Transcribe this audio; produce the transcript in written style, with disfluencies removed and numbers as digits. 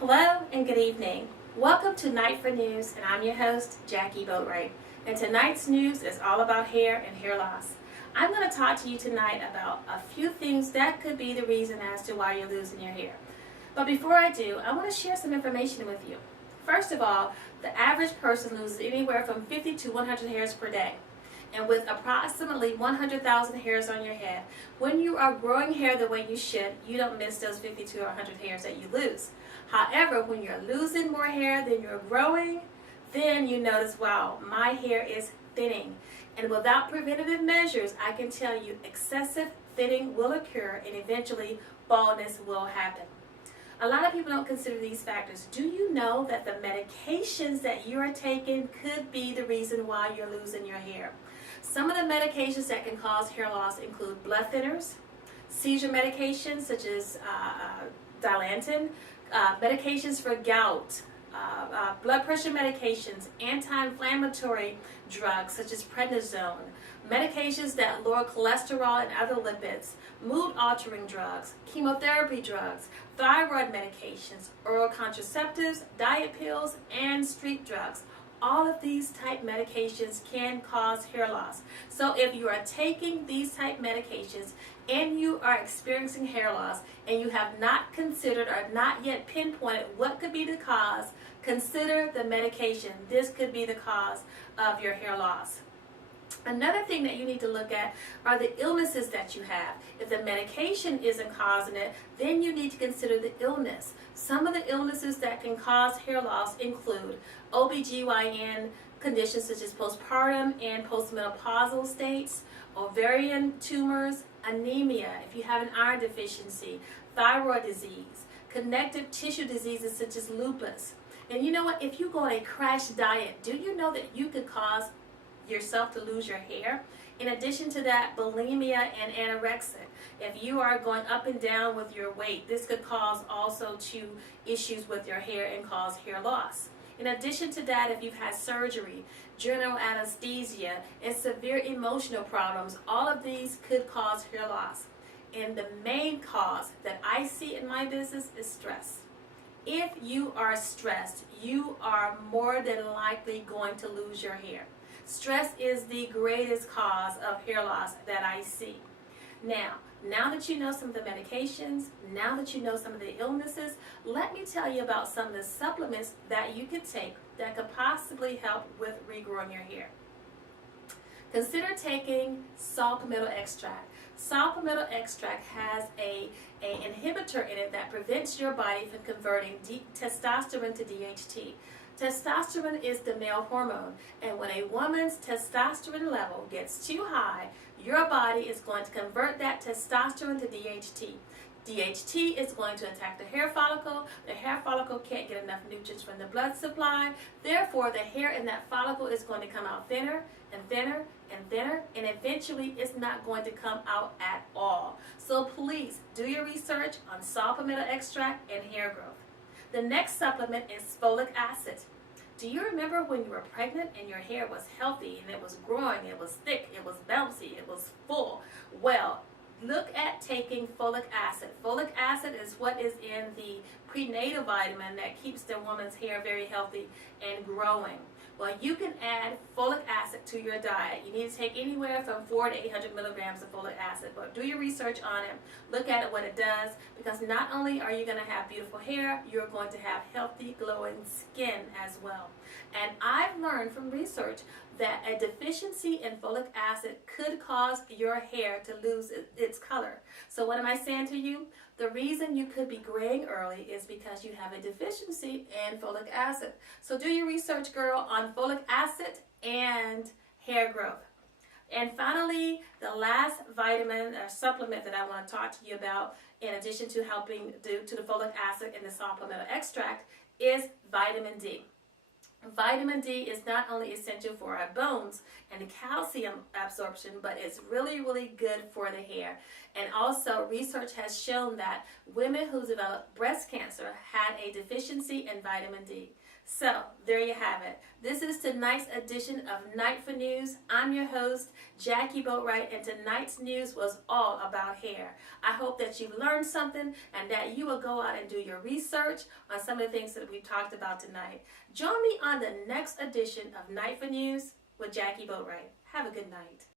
Hello and good evening. Welcome to Night for News, and I'm your host, Jackie Boatwright. And tonight's news is all about hair and hair loss. I'm going to talk to you tonight about a few things that could be the reason as to why you're losing your hair. But before I do, I want to share some information with you. First of all, the average person loses anywhere from 50 to 100 hairs per day. And with approximately 100,000 hairs on your head, when you are growing hair the way you should, you don't miss those 50 to 100 hairs that you lose. However, when you're losing more hair than you're growing, then you notice, wow, my hair is thinning. And without preventative measures, I can tell you excessive thinning will occur and eventually baldness will happen. A lot of people don't consider these factors. Do you know that the medications that you are taking could be the reason why you're losing your hair? Some of the medications that can cause hair loss include blood thinners, seizure medications such as Dilantin, medications for gout, blood pressure medications, anti-inflammatory drugs such as prednisone, medications that lower cholesterol and other lipids, mood-altering drugs, chemotherapy drugs, thyroid medications, oral contraceptives, diet pills, and street drugs. All of these type medications can cause hair loss. So if you are taking these type medications and you are experiencing hair loss and you have not considered or not yet pinpointed what could be the cause, consider the medication. This could be the cause of your hair loss. Another thing that you need to look at are the illnesses that you have. If the medication isn't causing it, then you need to consider the illness. Some of the illnesses that can cause hair loss include OBGYN conditions such as postpartum and postmenopausal states, ovarian tumors, anemia, if you have an iron deficiency, thyroid disease, connective tissue diseases such as lupus. And you know what? If you go on a crash diet, do you know that you could cause yourself to lose your hair? In addition to that, bulimia and anorexia. If you are going up and down with your weight, this could cause also to issues with your hair and cause hair loss. In addition to that, if you've had surgery, general anesthesia, and severe emotional problems, all of these could cause hair loss. And the main cause that I see in my business is stress. If you are stressed, you are more than likely going to lose your hair. Stress is the greatest cause of hair loss that I see. Now that you know some of the medications, now that you know some of the illnesses, let me tell you about some of the supplements that you could take that could possibly help with regrowing your hair. Consider taking saw palmetto extract. Saw palmetto extract has an inhibitor in it that prevents your body from converting testosterone to DHT. Testosterone is the male hormone, and when a woman's testosterone level gets too high, your body is going to convert that testosterone to DHT. DHT is going to attack the hair follicle. The hair follicle can't get enough nutrients from the blood supply. Therefore, the hair in that follicle is going to come out thinner and thinner and thinner, and eventually it's not going to come out at all. So please do your research on saw palmetto extract and hair growth. The next supplement is folic acid. Do you remember when you were pregnant and your hair was healthy and it was growing, it was thick, it was bouncy, it was full? Well, look at taking folic acid. Folic acid is what is in the prenatal vitamin that keeps the woman's hair very healthy and growing. Well, you can add folic acid to your diet. You need to take anywhere from 400 to 800 milligrams of folic acid, but do your research on it. Look at it, what it does, because not only are you going to have beautiful hair, you're going to have healthy, glowing skin as well. And I've learned from research that a deficiency in folic acid could cause your hair to lose its color. So what am I saying to you? The reason you could be graying early is because you have a deficiency in folic acid. So do your research, girl, on folic acid and hair growth. And finally, the last vitamin or supplement that I want to talk to you about, in addition to helping due to the folic acid in the saw palmetto extract, is vitamin D. Vitamin D is not only essential for our bones and calcium absorption, but it's really, really good for the hair. And also, research has shown that women who develop breast cancer had a deficiency in vitamin D. So, there you have it. This is tonight's edition of Night for News. I'm your host, Jackie Boatwright, and tonight's news was all about hair. I hope that you learned something and that you will go out and do your research on some of the things that we talked about tonight. Join me on the next edition of Night for News with Jackie Boatwright. Have a good night.